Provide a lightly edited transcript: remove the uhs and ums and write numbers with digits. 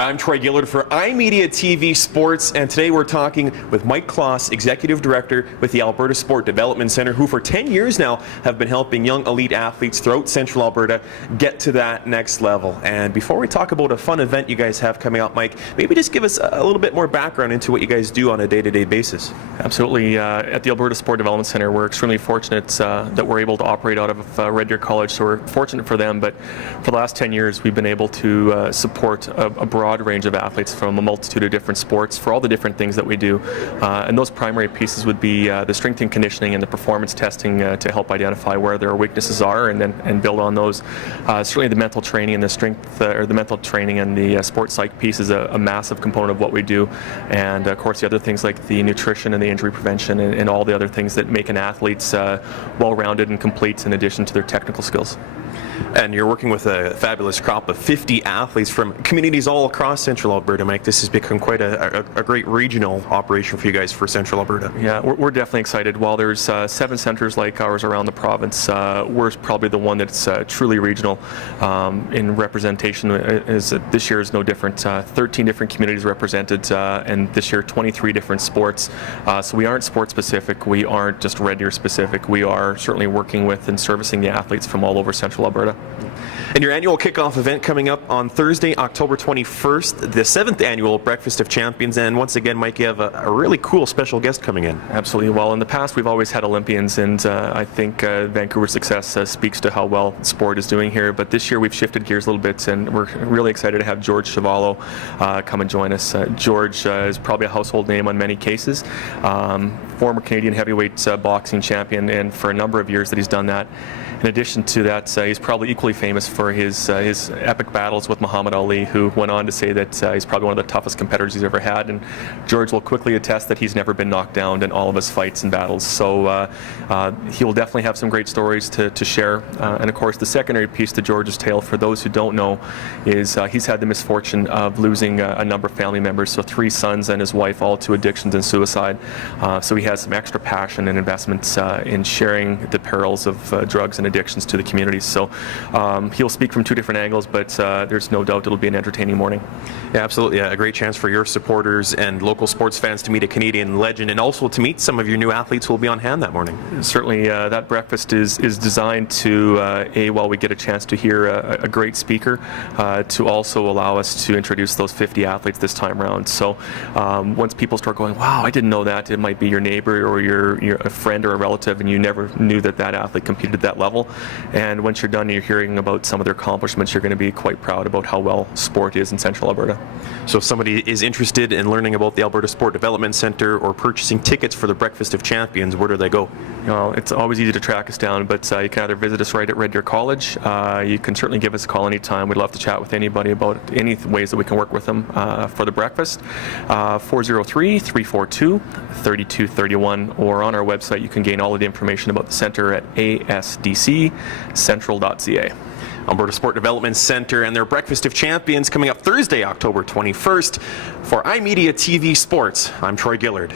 I'm Troy Gillard for iMediatv Sports, and today we're talking with Mike Kloss, Executive Director with the Alberta Sport Development Centre, who for 10 years now have been helping young elite athletes throughout Central Alberta get to that next level. And before we talk about a fun event you guys have coming up, Mike, maybe just give us a little bit more background into what you guys do on a day-to-day basis. Absolutely. At the Alberta Sport Development Centre, we're extremely fortunate that we're able to operate out of Red Deer College, so we're fortunate for them, but for the last 10 years we've been able to support a broad range of athletes from a multitude of different sports for all the different things that we do. And those primary pieces would be the strength and conditioning and the performance testing to help identify where their weaknesses are and build on those. Certainly the mental training and the strength, or the mental training and the sports psych piece is a massive component of what we do. And of course the other things like the nutrition and the injury prevention and all the other things that make an athlete well-rounded and complete in addition to their technical skills. And you're working with a fabulous crop of 50 athletes from communities all across Central Alberta, Mike. This has become quite a great regional operation for you guys for Central Alberta. Yeah, we're definitely excited. While there's 7 centres like ours around the province, we're probably the one that's truly regional in representation. This year is no different. 13 different communities represented, and this year 23 different sports. So we aren't sport specific. We aren't just Red Deer specific. We are certainly working with and servicing the athletes from all over Central Alberta. And your annual kickoff event coming up on Thursday, October 21st, the 7th annual Breakfast of Champions. And once again, Mike, you have a really cool special guest coming in. Absolutely. Well, in the past, we've always had Olympians, and I think Vancouver's success speaks to how well sport is doing here. But this year, we've shifted gears a little bit, and we're really excited to have George Chuvalo come and join us. George is probably a household name on many cases. Former Canadian heavyweight boxing champion, and for a number of years that he's done that. In addition to that, he's probably equally famous for his epic battles with Muhammad Ali, who went on to say that he's probably one of the toughest competitors he's ever had. And George will quickly attest that he's never been knocked down in all of his fights and battles. So he will definitely have some great stories to share. And of course, the secondary piece to George's tale, for those who don't know, is he's had the misfortune of losing a number of family members. So 3 sons and his wife, all to addictions and suicide. So he has some extra passion and investments in sharing the perils of drugs and addictions to the community. So he'll speak from 2 different angles, but there's no doubt it'll be an entertaining morning. Yeah, absolutely. Yeah, a great chance for your supporters and local sports fans to meet a Canadian legend, and also to meet some of your new athletes who will be on hand that morning. Certainly, that breakfast is designed to, while we get a chance to hear a great speaker, to also allow us to introduce those 50 athletes this time around. So once people start going, wow, I didn't know that, it might be your neighbor or your a friend or a relative, and you never knew that athlete competed at that level. And once you're done, you're hearing about some of their accomplishments, you're going to be quite proud about how well sport is in Central Alberta. So if somebody is interested in learning about the Alberta Sport Development Centre or purchasing tickets for the Breakfast of Champions, where do they go? Well, it's always easy to track us down, but you can either visit us right at Red Deer College. You can certainly give us a call anytime. We'd love to chat with anybody about any ways that we can work with them for the breakfast. 403-342-3231, or on our website you can gain all of the information about the centre at ASDC central.ca. Alberta Sport Development Centre and their Breakfast of Champions coming up Thursday, October 21st. For iMediatv Sports, I'm Troy Gillard.